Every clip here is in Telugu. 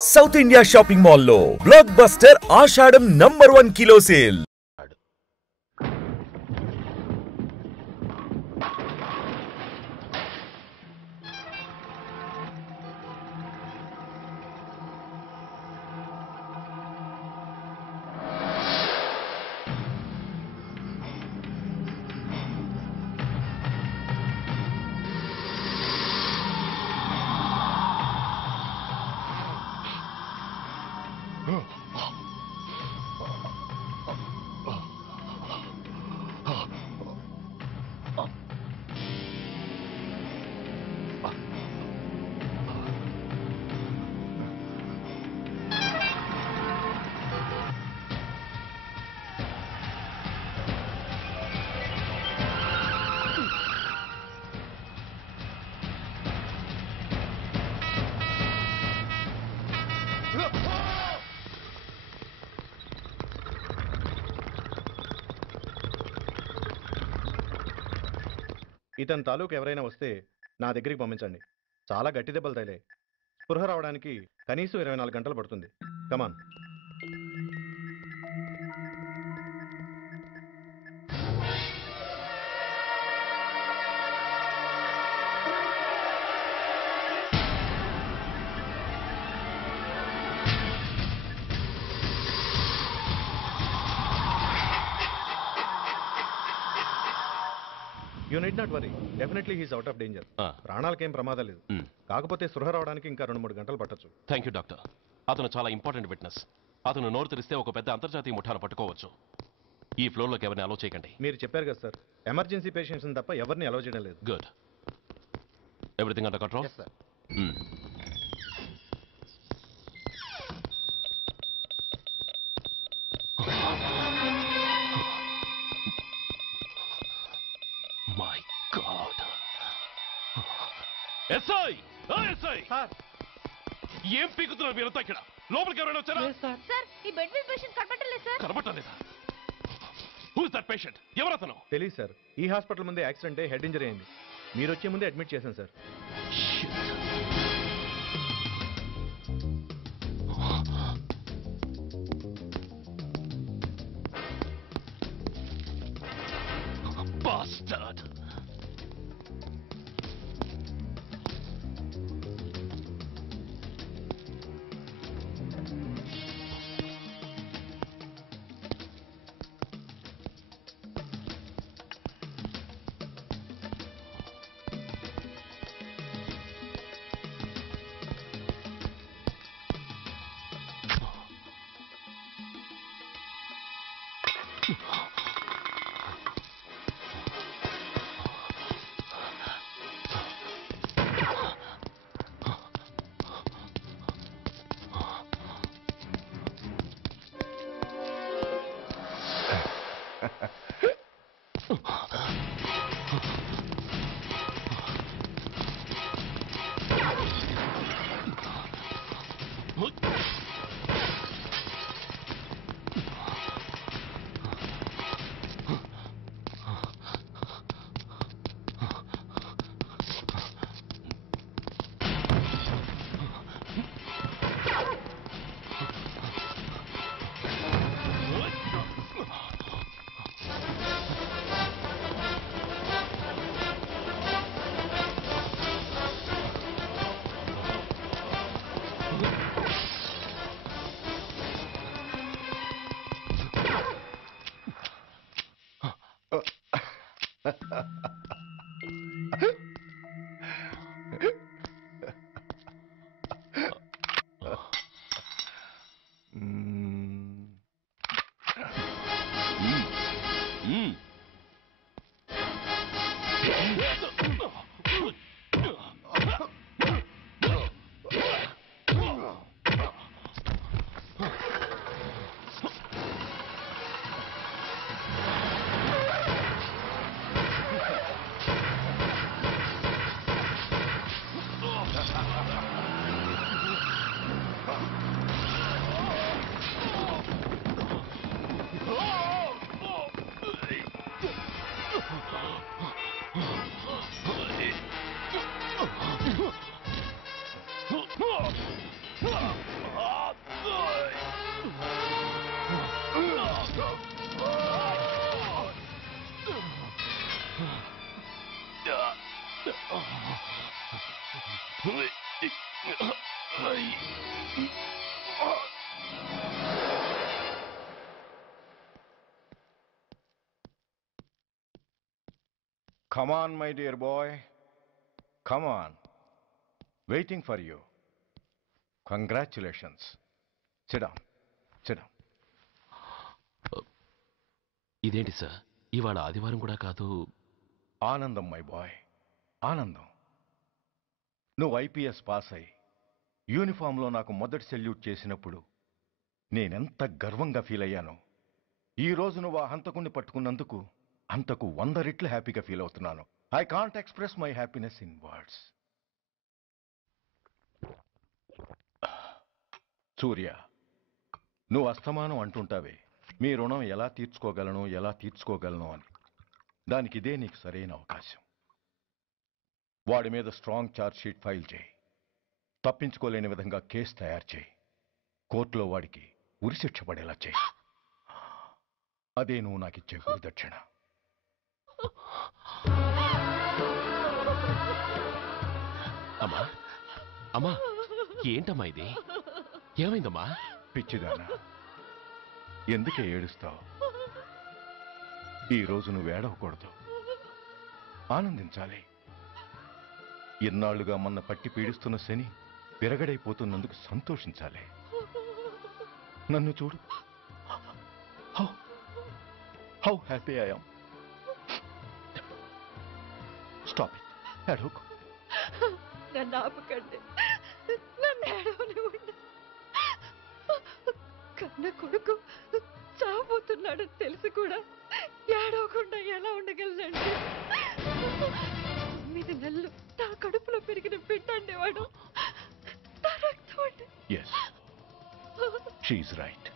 సౌత్ ఇండియా షాపింగ్ మాల్లో బ్లాక్ బస్టర్ ఆషాఢం #1 కిలో సేల్. ఇతని తాలూకు ఎవరైనా వస్తే నా దగ్గరికి పంపించండి. చాలా గట్టి దెబ్బలు తగిలాయి. స్పృహ రావడానికి కనీసం 24 గంటలు పడుతుంది. Come on. You need not worry, definitely he's out of danger. ప్రాణాలకేం ప్రమాదం లేదు. కాకపోతే స్పృహ రావడానికి ఇంకా 2-3 గంటలు పట్టొచ్చు. Thank you doctor. అతను చాలా ఇంపార్టెంట్ విట్నెస్. అతను నోరు తెరిస్తే ఒక పెద్ద అంతర్జాతీయ ముఠాను పట్టుకోవచ్చు. ఈ ఫ్లోర్లోకి ఎవరిని అలో చేయకండి. మీరు చెప్పారు కదా సార్, ఎమర్జెన్సీ పేషెంట్స్ తప్ప ఎవరిని అలో చేయడం లేదు. Good. Everything under control? Yes sir. My god. SI! SI! ఏం పీకుతున్నారు మీరంతా ఇక్కడ? లోపలికి ఎవరైనా వచ్చారా? సార్, ఈ బెడ్ మీద పేషెంట్ కనబడలేదు సార్. కనబట్టలేదా? Who is that patient? ఎవరతను? తెలియదు సార్. ఈ హాస్పిటల్ ముందే యాక్సిడెంట్ హెడ్ ఇంజరీ అయింది. మీరు వచ్చే ముందే అడ్మిట్ చేశాను sir. Bastard! Come on, my dear boy. Come on. Waiting for you. Congratulations. Sit down. Sit down. ఇదేంటి సార్ ఇవాళ ఆదివారం కూడా కాదు. ఆనందం మై బాయ్, ఆనందం. నువ్వు ఐపీఎస్ పాస్ అయి యూనిఫామ్లో నాకు మొదటి సెల్యూట్ చేసినప్పుడు నేనెంత గర్వంగా ఫీల్ అయ్యానో, ఈ రోజు నువ్వు ఆ హంతకుణ్ణి పట్టుకున్నందుకు అంతకు 100 రెట్లు హ్యాపీగా ఫీల్ అవుతున్నాను. I can't express my happiness in words. Surya, నువ్వు అస్తమానం అంటుంటావే మీ రుణం ఎలా తీర్చుకోగలను అని. దానికి ఇదే నీకు సరైన అవకాశం. వాడి మీద స్ట్రాంగ్ ఛార్జ్ షీట్ ఫైల్ చేయి. తప్పించుకోలేని విధంగా కేసు తయారు చేయి. కోర్టులో వాడికి ఉరిశిక్ష పడేలా చేయి. అదే నువ్వు నాకిచ్చే గురుదక్షిణ. అమ్మా అమ్మా, ఏంటమ్మా ఇది? ఏమైందమ్మా? పిచ్చిదానా, ఎందుకే ఏడుస్తావు? ఈరోజు నువ్వు ఏడవకూడదు, ఆనందించాలి. ఇన్నాళ్లుగా మన పట్టి పీడిస్తున్న శని విరగడైపోతున్నందుకు సంతోషించాలి. నన్ను చూడు, how happy I am. Stop it, ఏడవకు. నన్ను ఆపకండి, నన్ను ఏడవనివ్వండి. కన్న కొడుకు చావబోతున్నాడని తెలిసి కూడా ఏడవకుండా ఎలా ఉండగలనండి? 9 నెలలు నా కడుపులో పెరిగిన బిడ్డ అండేవాడు. నా రక్తం అండి. Yes, she's right.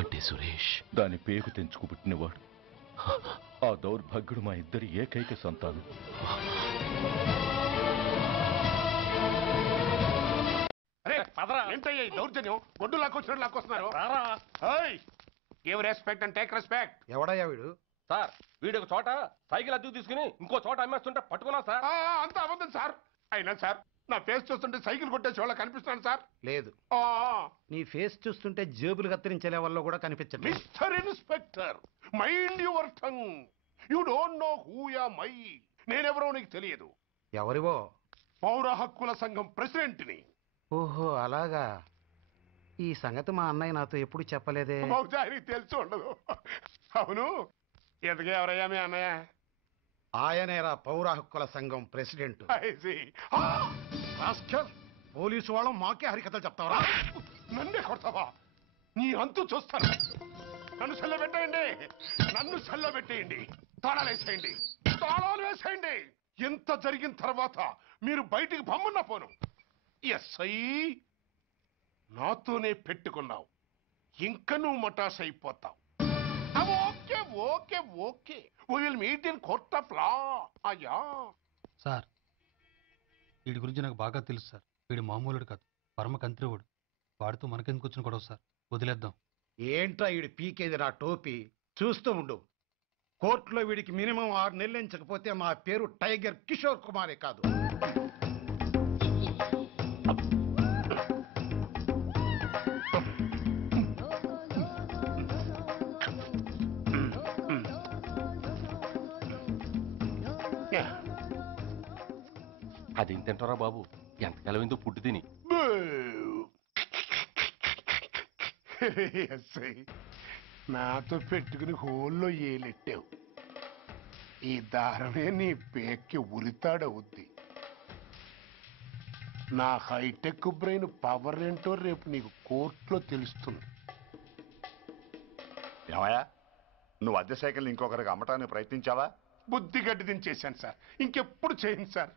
అంటే సురేష్ దాని పేగు తెంచుకు పుట్టినవాడు. ఆ దౌర్భాగ్యుడు మా ఇద్దరి ఏకైక సంతానం. ఏంటయ్యా ఈ దౌర్జన్యం? గొడ్డు లాక్కొచ్చినట్టు లాక్కొస్తున్నారు. Give respect and take respect. ఎవడయ్యా వీడు? సార్ వీడు ఒక చోట సైకిల్ అద్దెకు తీసుకుని ఇంకో చోట అమ్మేస్తుంటే పట్టుకున్నా సార్. అంత అబద్ధం సార్. అయినా సార్ నా ఫేస్ చూస్తుంటే సైకిల్ కొట్టేసి వాళ్ళ కనిపిస్తున్నాను సార్. లేదు, నీ ఫేస్ చూస్తుంటే జేబులు కత్తిరించే లెవెల్లో కూడా కనిపించట్లేదు. Mister inspector, mind your tongue. You don't know who am I. నేనెవరో నీకు తెలియదు. ఎవరివో? పౌర హక్కుల సంఘం ప్రెసిడెంట్ని. ఓహో అలాగా. ఈ సంగతి మా అన్నయ్య నాతో ఎప్పుడు చెప్పలేదే. బహుశా ఆయనకి తెలిసి ఉండదు. అవును, ఎదుగే ఎవరయ్యా మీ అన్నయ్య? ఆయనేరా పౌర హక్కుల సంఘం ప్రెసిడెంట్. పోలీసు వాళ్ళం మాకే హరికథలు చెప్తావరా? నన్నే కొడతావా? నీ అంతు చూస్తాను. నన్ను సెల్లబెట్టేయండి, నన్ను సెల్లబెట్టేయండి. తాళాలు వేసేయండి, తాళాలు వేసేయండి. ఎంత జరిగిన తర్వాత మీరు బయటికి పమ్మన్నా పోను. ఎస్ఐ, నాతోనే పెట్టుకున్నావు, ఇంకా నువ్వు మటాస్ అయిపోతావు. Okay okay okay, we will meet in court of law. అయ్యా సార్, వీడి గురించి నాకు బాగా తెలుసు సార్. వీడు మామూలుడు కాదు, పరమ కంత్రివుడు. వాడితో మనకెందుకు వచ్చిన గొడవ సార్? వదిలేద్దాం. ఏంట్రా వీడి పీకేది నా టోపీ? చూస్తూ ఉండు. కోర్టులో వీడికి మినిమం 6 నెలలు ఎంచకపోతే మా పేరు టైగర్ కిషోర్ కుమారే కాదు. అదేం తింటారా బాబు, ఎంతకాలం ఎందుకు పుట్టి తిని. ఎస్ఐ, నాతో పెట్టుకుని హోల్లో ఏలెట్టావు. ఈ దారమే నీ పేక్కి ఉరితాడవుద్ది. నా హైటెక్ బ్రెయిన్ పవర్ ఏంటో రేపు నీకు కోర్టులో తెలుస్తుంది. ఏమయ్యా, నువ్వు అద్దె సైకిల్ ఇంకొకరికి అమ్మటానికి ప్రయత్నించావా? బుద్ధి గడ్డి దించేశాను సార్, ఇంకెప్పుడు చేయను సార్.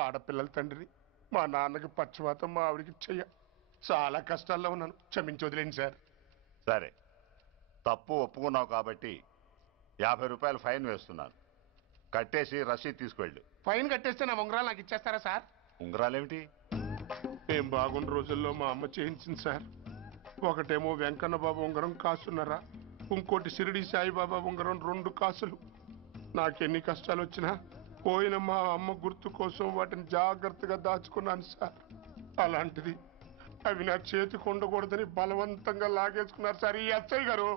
ఆడపిల్లల తండ్రి, మా నాన్నకి పక్షవాతం, మా ఆవిడికి చెయ్య. చాలా కష్టాల్లో ఉన్నాను, క్షమించి వదిలేండి సార్. సరే, తప్పు ఒప్పుకున్నావు కాబట్టి 50 రూపాయలు ఫైన్ వేస్తున్నాను. కట్టేసి రసీదు తీసుకువెళ్ళు. ఫైన్ కట్టేస్తే నా ఉంగరాలు నాకు ఇచ్చేస్తారా సార్? ఉంగరాలేమిటి? ఏం బాగున్న రోజుల్లో మా అమ్మ చేయించింది సార్. ఒకటేమో వెంకన్న బాబు ఉంగరం కాసున్నారా, ఇంకోటి షిరిడి సాయిబాబా ఉంగరం 2 కాసులు. నాకెన్ని కష్టాలు వచ్చినా పోయిన మా అమ్మ గుర్తు కోసం వాటిని జాగ్రత్తగా దాచుకున్నాను సార్. అలాంటిది అవి నా చేతికి ఉండకూడదని బలవంతంగా లాగేసుకున్నారు సార్ ఈ ఎస్ఐ గారు.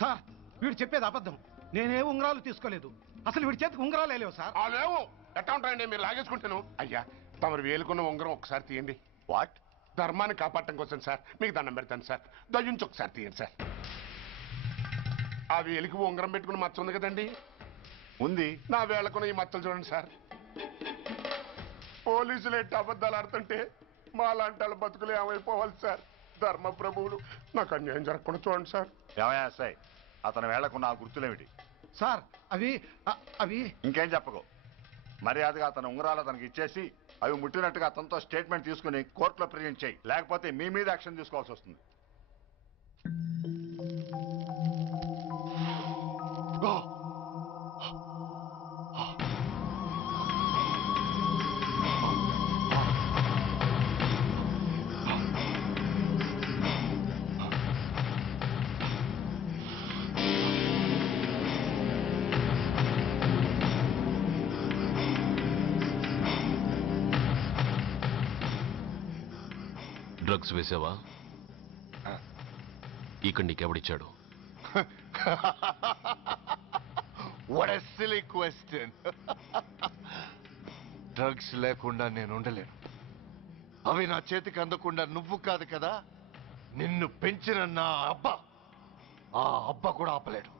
సార్ వీడు చెప్పేది అబద్ధం. నేనే ఉంగరాలు తీసుకోలేదు. అసలు వీడి చేతికి ఉంగరాలు లేవు సార్. ఆ లేవు ఎట్టా ఉంటాయండి మీరు లాగేసుకుంటాను. అయ్యా తమరు వేలుకున్న ఉంగరం ఒకసారి తీయండి. వాట్? ధర్మాన్ని కాపాడటం కోసం సార్, మీకు దండం పెడతాను సార్. దయ్యుంచి ఒకసారి తీయండి సార్. ఆ వేలికి ఉంగరం పెట్టుకుని మచ్చ ఉంది కదండి, ఉంది. నా వేళకున్న ఈ మచ్చలు చూడండి సార్. పోలీసులు ఎట్టి అబద్ధాలు ఆడుతుంటే మా లాంటి వాళ్ళ బతుకులు ఏమైపోవాలి సార్. ధర్మ ప్రభువులు నాకు అన్యాయం జరగకుండా చూడండి సార్. ఏమయ్యా ఎస్ఐ, అతని వేళకున్న ఆ గుర్తులేమిటి? సార్ అవి ఇంకేం చెప్పకు. మర్యాదగా అతని ఉంగరాలు అతనికి ఇచ్చేసి అవి ముట్టినట్టుగా అతనితో స్టేట్మెంట్ తీసుకుని కోర్టులో ప్రెజెంట్ చేయి. లేకపోతే మీ మీద యాక్షన్ తీసుకోవాల్సి వస్తుంది. డ్రగ్స్ వేసావా? ఇక్కడ నీకెవడిచ్చాడు? What a silly question. Drugs లేకుండా నేను ఉండలేను. అవి నా చేతికి అందకుండా నువ్వు కాదు కదా, నిన్ను పెంచిన నా అబ్బా, ఆ అబ్బా కూడా ఆపలేడు.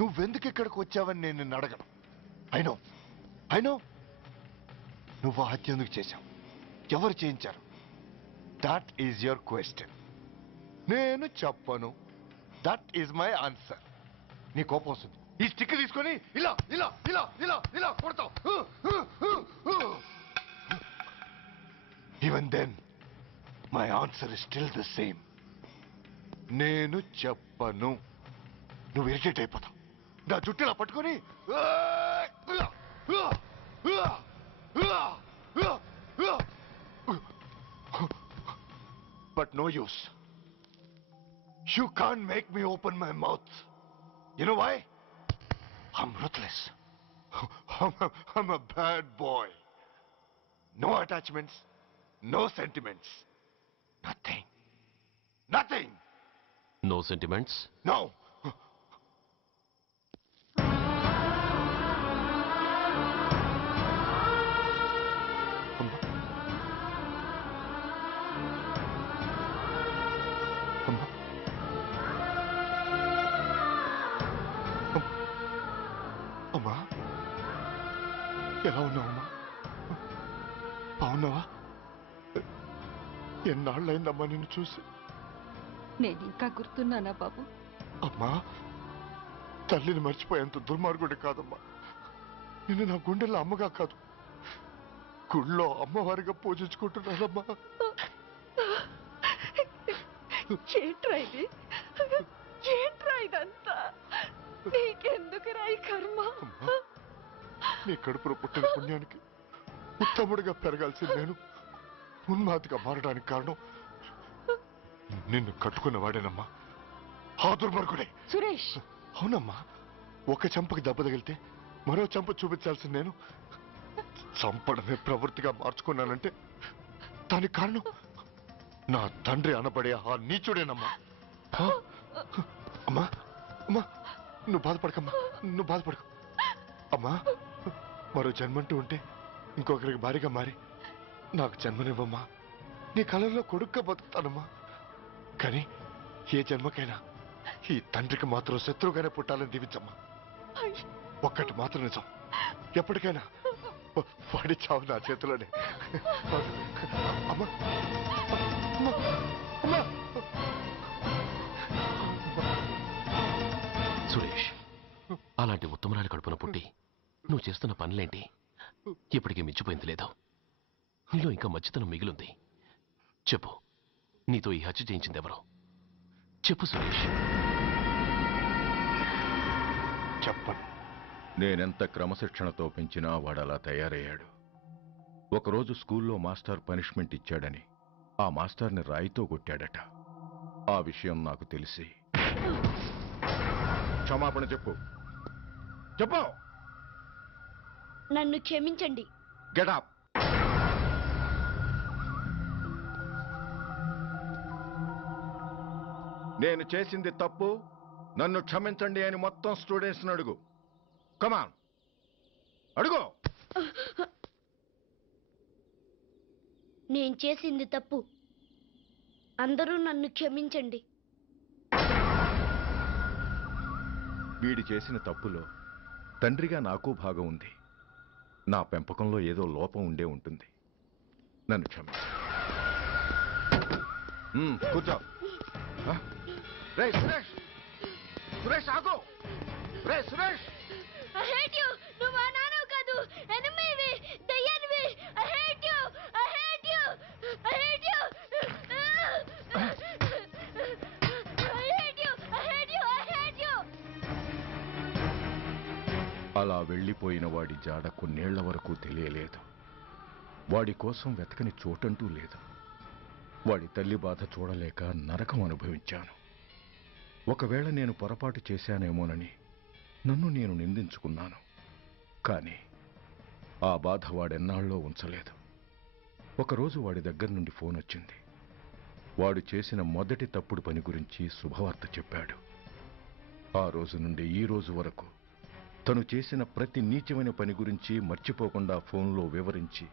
నువ్వెందుకు ఇక్కడికి వచ్చావని నేను నిన్ను అడగను. అయినో నువ్వు ఆ హత్య ఎందుకు చేశావు, ఎవరు చేయించారు? That is your question. నేను చెప్పను. That is my answer. నీ కోపం వస్తుంది, ఈ స్టిక్ తీసుకొని ఇలా ఇలా ఇలా ఇలా ఇలా కొడతావు. Even then my answer is still the same. నేను చెప్పను. నువ్వు ఇరిటేట్ అయిపోతావు. నా జుట్టులా పట్టుకొని but no use. You can't make me open my mouth. You know why? I'm ruthless. I'm a bad boy. No attachments, no sentiments. Nothing. No sentiments? No. అమ్మా, ఎలా ఉన్నావమ్మా? బాగున్నావా? ఎన్నాళ్ళైందమ్మా నిన్ను చూసి? నేను ఇంకా గుర్తున్నానా బాబు? అమ్మా, తల్లిని మర్చిపోయేంత దుర్మార్గుడి కాదమ్మా. నిన్ను నా గుండెల్లో అమ్మగా కాదు, గుళ్ళో అమ్మవారిగా పూజించుకుంటున్నానమ్మా. ఏంట్రా ఇదంతా? నీకెందుకు రాయి కర్మ? నీ కడుపులో పుట్టిన పుణ్యానికి ఉత్తముడిగా పెరగాల్సిన నేను ఉన్మాదిగా మారడానికి కారణం నిన్ను కట్టుకున్నవాడేనమ్మా. ఆ దుర్మార్గుడే సురేష్. అవునమ్మా, ఒక చెంపకి దెబ్బ తగిలితే మరో చెంప చూపించాల్సిన నేను చంపడమే ప్రవృత్తిగా మార్చుకున్నానంటే దానికి కారణం నా తండ్రి అనబడే ఆ నీచుడేనమ్మా. అమ్మా అమ్మా, నువ్వు బాధపడకు అమ్మా. మరో జన్మంటూ ఉంటే ఇంకొకరికి భారీగా మారి నాకు జన్మనివ్వమ్మా. నీ కళల్లో కొడుగ్గా బతుకుతానమ్మా. కానీ ఏ జన్మకైనా ఈ తండ్రికి మాత్రం శత్రువుగానే పుట్టాలని దీవించమ్మా. ఒక్కటి మాత్రం నిజం, ఎప్పటికైనా వాడి చావు నా చేతిలోనే. అమ్మా అమ్మా అమ్మా. సురేష్, అలాంటి ఉత్తమరాలి కడుపున పుట్టి నువ్వు చేస్తున్న పనులేంటి? ఇప్పటికీ మించిపోయింది లేదు. నీలో ఇంకా మంచితనం మిగిలింది. చెప్పు, నీతో ఈ హత్య చేయించింది ఎవరు? చెప్పు సురేష్. చెప్పను. నేనెంత క్రమశిక్షణతో పెంచినా వాడలా తయారయ్యాడు. ఒకరోజు స్కూల్లో మాస్టర్ పనిష్మెంట్ ఇచ్చాడని ఆ మాస్టర్ని రాయితో కొట్టాడట. ఆ విషయం నాకు తెలిసి క్షమాపణ చెప్పు. నన్ను క్షమించండి. Get up. నేను చేసింది తప్పు, నన్ను క్షమించండి అని మొత్తం స్టూడెంట్స్ని అడుగు. కమాన్, అడుగు. నేను చేసింది తప్పు, అందరూ నన్ను క్షమించండి. వీడి చేసిన తప్పులో తండ్రిగా నాకు భాగం ఉంది. నా పెంపకంలో ఏదో లోపం ఉండే ఉంటుంది. నన్ను క్షమించు. కూర్చో. రే సురేష్, సురేష్ ఆగు. రే సురేష్, I hate you. నువ్వు మా నాన్న కాదు, ఎనిమివి, దయ్యానివి. I hate you. I hate you. I hate you. I hate you. I hate you. I hate you. అలా వెళ్ళిపోయిన వాడి జాడ కొన్నేళ్ల వరకు తెలియలేదు. వాడి కోసం వెతకని చోటంటూ లేదు. వాడి తల్లి బాధ చూడలేక నరకం అనుభవించాను. ఒకవేళ నేను పొరపాటు చేశానేమోనని నన్ను నేను నిందించుకున్నాను. కానీ ఆ బాధ వాడెన్నాళ్ళలో ఉంచలేదు. ఒకరోజు వాడి దగ్గర నుండి ఫోన్ వచ్చింది. వాడు చేసిన మొదటి తప్పుడు పని గురించి శుభవార్త చెప్పాడు. ఆ రోజు నుండి ఈ రోజు వరకు తను చేసిన ప్రతి నీచమైన పని గురించి మర్చిపోకుండా ఫోన్లో వివరించి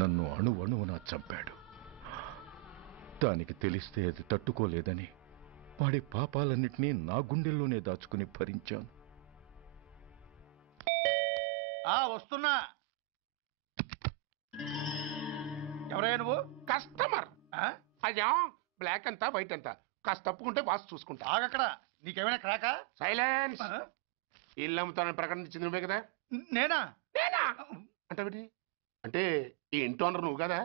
నన్ను అణువణువునా చంపాడు. దానికి తెలిస్తే అది తట్టుకోలేదని వాడి పాపాలన్నిటినీ నా గుండెల్లోనే దాచుకుని భరించాను. వస్తున్నా. ఎవరయ్యా నువ్వు? కస్టమర్. అయ్యా, బ్లాక్ అంతా వైట్ అంతా కాస్త తప్పుకుంటే బాస్ చూసుకుంటా. ఆగక్కడ. నీకేమైనా క్రాకా? సైలెన్స్. ఇల్లు అమ్ముతానని ప్రకటించింది నువ్వే కదా? నేనా? నేనా అంటే అంటే ఈ ఇంటి ఓనర్ నువ్వు కదా?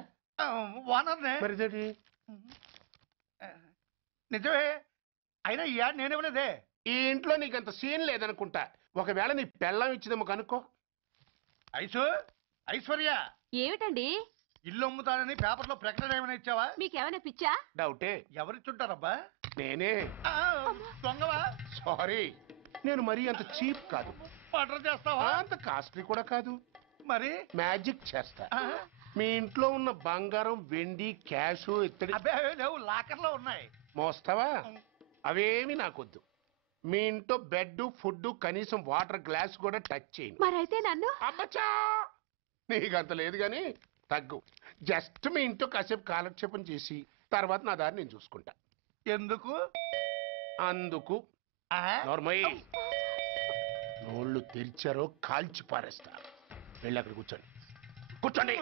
ఓనర్నే. మరి ఇదేంటి? నిజమే. అయినా ఈ యాడ్ నేనేమలేదే. ఈ ఇంట్లో నీకంత సీన్ లేదనుకుంటా. ఒకవేళ నీ పెళ్ళం ఇచ్చిందేమో కనుక్కో. ఐశ్వర్య, ఏమిటండి? ఇల్లు అమ్ముతానని పేపర్లో ప్రకటన ఏమైనా ఇచ్చావా? మీకేమైనా పిచ్చా? డౌటే. ఎవరిచ్చుంటారబ్బా? నేనే. దొంగవా? సారీ, నేను మరీ అంత చీప్ కాదు. మర్డర్ చేస్తావా? అంత కాస్ట్లీ కూడా కాదు. మరి మ్యాజిక్ చేస్తా. మీ ఇంట్లో ఉన్న బంగారం, వెండి, క్యాష్, ఇత్తడి లేవు, లాకర్లో ఉన్నాయి. మోస్తావా? అవేమి నాకొద్దు. మీ ఇంట్లో బెడ్, ఫుడ్, కనీసం వాటర్ గ్లాస్ కూడా టచ్ చేయను. మరైతే నన్ను అబ్బచ్చా, నీకంత లేదు గాని తగ్గు. జస్ట్ మీ ఇంట్లో కాసేపు కాలక్షేపం చేసి తర్వాత నా దారి నేను చూసుకుంటా. ఎందుకు? అందుకు. నార్మల్ నోళ్ళు తెరిచారో కాల్చి పారేస్తా. వెళ్ళి అక్కడ కూర్చోండి. కూర్చోండి.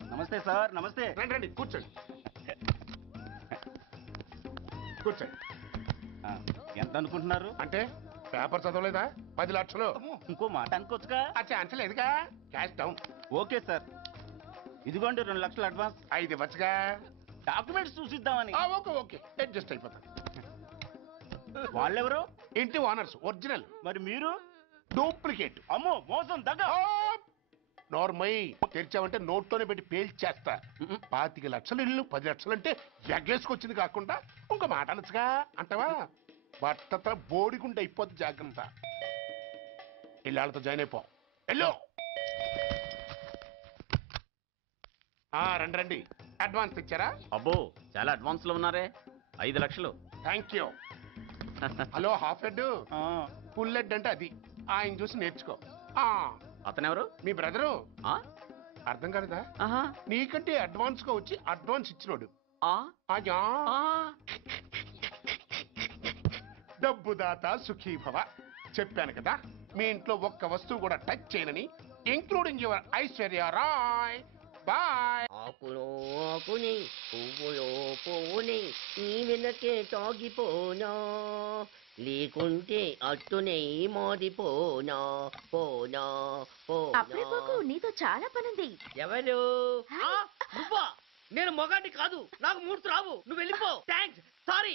నమస్తే సార్. నమస్తే. రండి రండి, కూర్చోండి. కూర్చోండి. ఎంత అనుకుంటున్నారు? అంటే పేపర్ చదవలేదా? 10 లక్షలు. ఇంకో మాట అనుకోవచ్చుగా. ఆ ఛాన్స్ లేదుగా. Cash down. ఓకే సార్, ఇదిగోండి 2 లక్షలు అడ్వాన్స్. 5 ఇవ్వచ్చుగా. డాక్యుమెంట్స్ చూసిద్దామని. ఓకే ఓకే, అడ్జస్ట్ అయిపోతాను. వాళ్ళెవరు? ఇంటి ఓనర్స్, ఒరిజినల్. మరి మీరు? డూప్లికేట్. అమ్మో, మోసం, దగ్గ. నార్మల్ తెరిచామంటే నోట్తోనే పెట్టి పేల్చేస్తా. 25 లక్షలు ఇల్లు 10 లక్షలు అంటే ఎగ్గేసుకొచ్చింది కాకుండా ఇంకో మాట అనొచ్చుగా. అంటావా? భర్త బోడిగుండ అయిపోద్ది, జాగ్రత్త. ఇళ్ళతో జాయిన్ అయిపో. ఎల్లో. రండి రండి. అడ్వాన్స్ ఇచ్చారా? అబ్బో, చాలా అడ్వాన్స్ లో ఉన్నారే. 5 లక్షలు. Thank you. Hello, half head, full head అంటే అది. ఆయన చూసి నేర్చుకో. అతనెవరు? మీ బ్రదరు. అర్థం కాలేదా? నీకంటే అడ్వాన్స్ గా వచ్చి అడ్వాన్స్ ఇచ్చినోడు. డబ్బు దాత సుఖీభవ. చెప్పాను కదా, మీ ఇంట్లో ఒక్క వస్తువు కూడా టచ్ చేయనని, including your Aishwarya Rai. Bye. ఆకులో ఆకుని, పువ్వులో పువ్వుని, నీ వెనకే తాగిపోనా, లేకుంటే అట్టునే మారిపోనా. పోనా అప్పుడే పోకు, నీతో చాలా పనుంది. ఎవరు? నువ్వా? నేను మొగాడి కాదు, నాకు మూర్తి రావు. నువ్వు వెళ్ళిపో. Thanks, sorry.